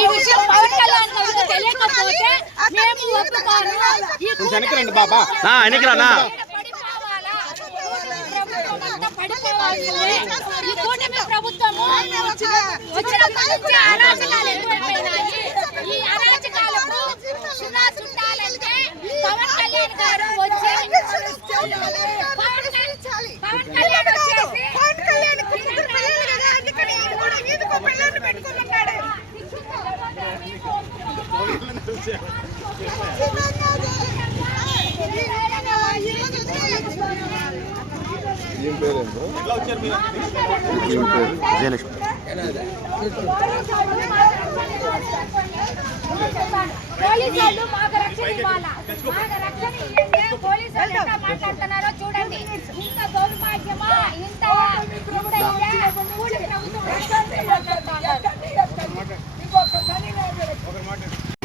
ఈ విషయం పవన్ కళ్యాణ్ గారికి తెలియకపోతే మేము ఒప్పుకోను ఈ వెనక్కి రండి బాబా నా ఎన్నికరా నా పడిపోవాలా? ప్రభుత్వం అంతా పడిపోవాల్సిందే. ఈ కూటమి ప్రభుత్వము వచ్చినప్పటి నుంచి అరాచకాలు ఎక్కువైపోయినాయి. ఈ అరాచకాలకు సున్నా చుట్టాలంటే పవన్ కళ్యాణ్ గారు వచ్చి పవన్ కళ్యాణ్- పవన్ కళ్యాణ్ వచ్చేసి జయలక్ష్మి పోలీసు వాళ్ళు మాకు రక్షణ ఇవ్వాలా మాకు రక్షణ ఇవ్వండి పోలీసు వాళ్ళు ఎంత మాట్లాడుతున్నారో చూడండి. ఇంత దౌర్భాగ్యమా? ఇంత ఇప్పుడైతే కూడి ప్రభుత్వం మాట్లాడుతున్నారు.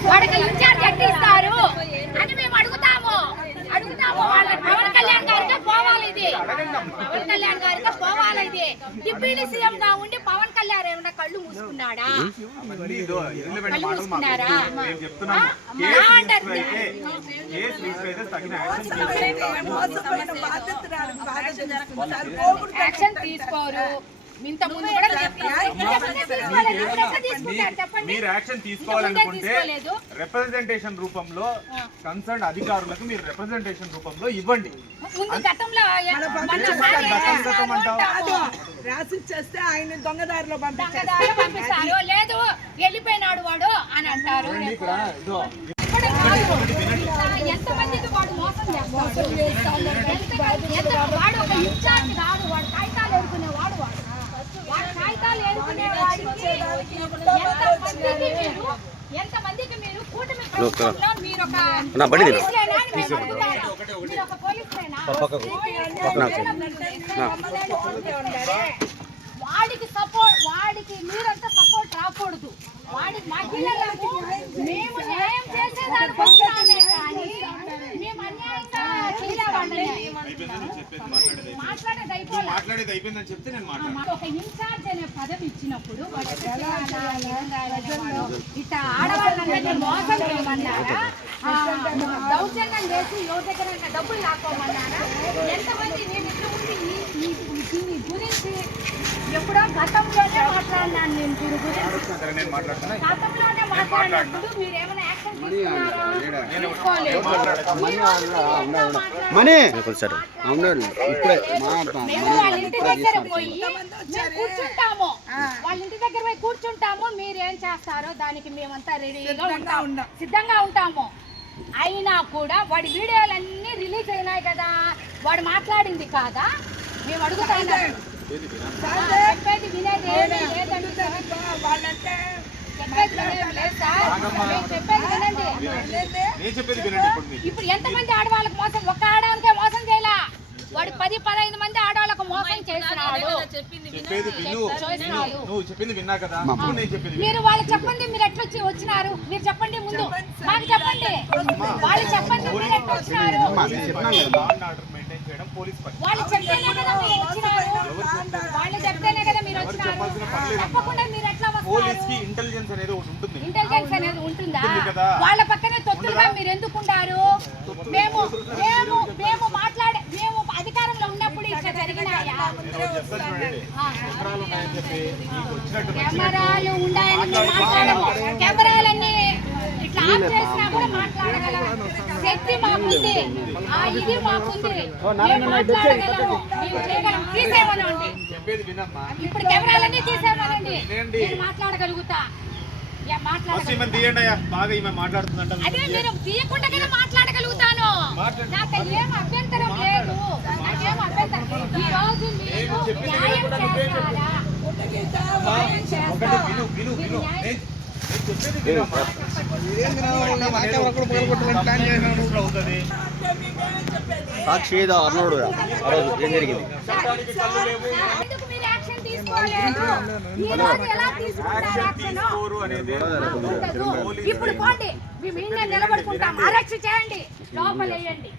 వాడికి ఇన్ఛార్జ్ ఎట్ట ఇస్తారు అని మేము అడుగుతాము అడుగుతాము వాళ్ళ పవన్ కళ్యాణ్ గారితో పోవాలి ఇది పవన్ కళ్యాణ్ గారితో పోవాలి ఇది డిప్యూటీ సీఎం గా ఉండి పవన్ కళ్యాణ్ ఏమన్నా కళ్ళు మూసుకున్నాడా? మూసుకున్నారా? యాక్షన్ తీసుకోరు. మీరు యాక్షన్ తీసుకోవాలనుకుంటే. రిప్రజెంటేషన్ రూపంలో కన్సర్న్ అధికారులకు మీరు రిప్రజెంటేషన్ రూపంలో ఇవ్వండి. ముందు గతంలో మన గతం గతం అంటావు. రాసి చేస్తే ఆయన దొంగదారిలో పంపించారు దొంగదారులు పంపిస్తారు. లేదు వెళ్ళిపోయినాడు వాడు అని అంటారు. ఎంతమందికి వాడు మోసం చేస్తాడు? ఎంతమంది- ఎంత- వాడు ఒక ఇన్ఛార్జ్ కాదు. వాడు కాగితాలు వాడు కాగితాలు ఎంతమందికి మీరు ఎంతమందికి మీరు కూటమి మీరు ఒక వాడికి సపోర్ట్ వాడికి మీరంతా సపోర్ట్ రాకూడదు. వాడికి మహిళలకు మేము న్యాయం చేసేదానికి వచ్చినామే కానీ మేము అన్యాయంగా చేయలేవాళ్ళని మాట్లాడేది అయిపోలే. మాట్లాడేది అయిపోయిందని చెప్తే నేను మాట్లాడతాను మాకు ఒక ఇన్ఛార్జ్ అనే పదవి ఇచ్చినప్పుడు. ఇట్లా ఆడవాళ్ళందరినీ మోసం చేయమన్నారా? దౌర్జన్యం చేసి ఎవరి దగ్గర డబ్బులు లాక్కోమన్నారా? ఎంతమంది నేను దీని గురించి ఎప్పుడో గతంలోనే మాట్లాడినాను నేను దీని గురించి. సరే నేను మాట్లాడతాను గతంలోనే మాట్లాడినప్పుడు మీరు ఏమైనా యాక్షన్ మీరు? మనీ? ఇప్పుడే మేము వాళ్ళ ఇంటి దగ్గర పోయి మేము కూర్చుంటాము. వాళ్ళ ఇంటి దగ్గర పోయి కూర్చుంటాము. మీరు ఏం చేస్తారో దానికి మేమంతా రెడీగా ఉంటాం. సిద్ధంగా ఉంటాము. అయినా కూడా వాడి వీడియోలన్నీ రిలీజ్ అయినాయి కదా. వాడు మాట్లాడింది కాదా? మేము అడుగుతాము చెప్పేది వినేది. వాళ్ళంటే చెప్పేది వినేది లేదు సార్. మేము చెప్పేది వినండి. ఇప్పుడు ఎంతమంది ఆడవాళ్ళకి మోసం? ఒక్క ఆడవాళ్ళకే మోసం చేయలా వాడు పది పదహైదు మంది ఆడవాళ్ళకు మోసం చేసినాడు చెప్పేది విను చేసినాడు నువ్వు చెప్పింది విన్నా కదా ఇప్పుడు నేను చెప్పింది విను. మీరు వాళ్ళు చెప్పండి మీరు ఎట్లా వచ్చి వచ్చినారు? మీరు చెప్పండి ముందు. మాకు చెప్పండి. వాళ్ళు చెప్పండి మీరు ఎట్లా వచ్చినారు వాళ్ళు చెప్తేనే కదా మీరు వచ్చినారు? వాళ్ళు చెప్తేనే కదా మీరు వచ్చినారు? తప్పకుండా మీరు ఎట్లా పోలీస్ వస్తారు? కి ఇంటెలిజెన్స్ అనేది ఒకటి ఉంటుంది. ఇంటెలిజెన్స్ అనేది ఉంటుందా. వాళ్ళ పక్కనే తొత్తులుగా మీరు ఎందుకుంటారు మేము మేము మేము మాట్లాడే మేము అధికారంలో ఉన్నప్పుడు ఇట్లా జరిగినాయా నేను చెప్తాను చూడండి ఆ. కెమెరాలు మేము మాట్లాడము. కెమెరాలన్నీ ఇట్లా ఆఫ్ చేసినా కూడా మాట్లాడగలం శక్తి మాకుంది. ఆ ఇది మాకుంది. మేము మాట్లాడగలము. తీసేమనండి ఇప్పుడు కెమెరాలన్నీ తీసేమనండి మాట్లాడగలుగుతా. ఈమె తీయండి అయ్యా. బాగా ఈమె మాట్లాడుతుందంట. అదే మీరు తీయకుండా మాట్లాడగలుగుతాను. నాకు ఏం అభ్యంతరం లేదు. నాకేం అభ్యంతరం ఈ రోజు మీరు న్యాయం చేస్తారా? న్యాయం ఒకటి చేస్తారా? విను విను మీరు విను. న్యాయం- నేను నేను చెప్పేది వినమ్మా కమ్యూనిస్టులు అవుతుంది. సాక్షి అన్నాడు ఆ రోజు ఏం జరిగింది? ఇప్పుడు పోండి మేము ఈయన నిలబడుకుంటాం. అరెస్ట్ చేయండి. లోపల వేయండి.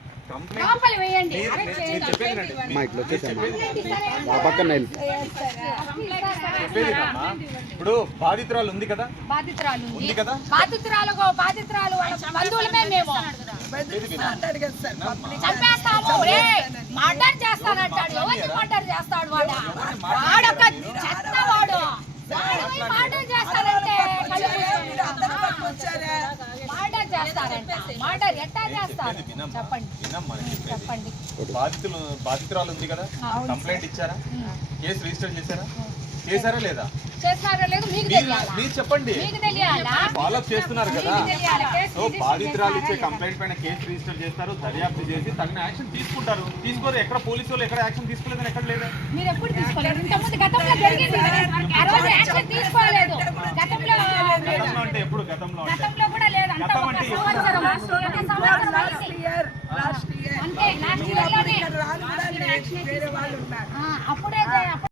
లోపల వేయండి. అరెస్ట్ చేయండి. ఇట్లా పక్కన ఇప్పుడు బాధితురాలు ఉంది కదా? బాధితురాలు ఉంది. కదా? బాధితురాలు బాధితురాలు బంధువులమే మేము. మర్డర్ చేస్తానంటాడు ఎవరిని మర్డర్ చేస్తాడు వాడు? వాడొక మర్డర్ మర్డర్ చేస్తారంట మర్డర్ ఎట్టా చేస్తారు? చెప్పండి. చెప్పండి. బాధితులు బాధితురాలు ఉంది కదా? కంప్లైంట్ ఇచ్చారా? కేసు రిజిస్టర్ చేశారా? చేశారా లేదా? చేస్తారో లేదు మీకు మీరు తెలియాలా? మీరు చెప్పండి. మీకు తెలియాలా? ఫాలో అప్ చేస్తున్నారు కదా. సో బాధితురాలు ఇచ్చే? కంప్లైంట్ పైన కేసు రిజిస్టర్ చేస్తారు దర్యాప్తు చేసి తగిన యాక్షన్ తీసుకుంటారు. తీసుకోరు. ఎక్కడ పోలీసు వాళ్ళు ఎక్కడ యాక్షన్ తీసుకోలేదని ఎక్కడ లేదా మీరు ఎప్పుడు తీసుకోలేదు? ఇంతకుముందు గతంలో జరిగింది ఆ రోజు యాక్షన్ తీసుకోలేదు. గతంలో లేదు. గతంలో అంటే ఎప్పుడు గతంలో అంటే? గతంలో కూడా లేదు. అంతా గతం ఒక అంటే సంవత్సరం. ఒక సంవత్సరం లాస్ట్ అయింది. ఇయర్ లాస్ట్ ఇయర్ అంతే. లాస్ట్ ఇయర్లోనే ఇక్కడ రాను కూడా లేదు. వేరే వాళ్ళు ఉన్నారు. ఆ, అప్పుడే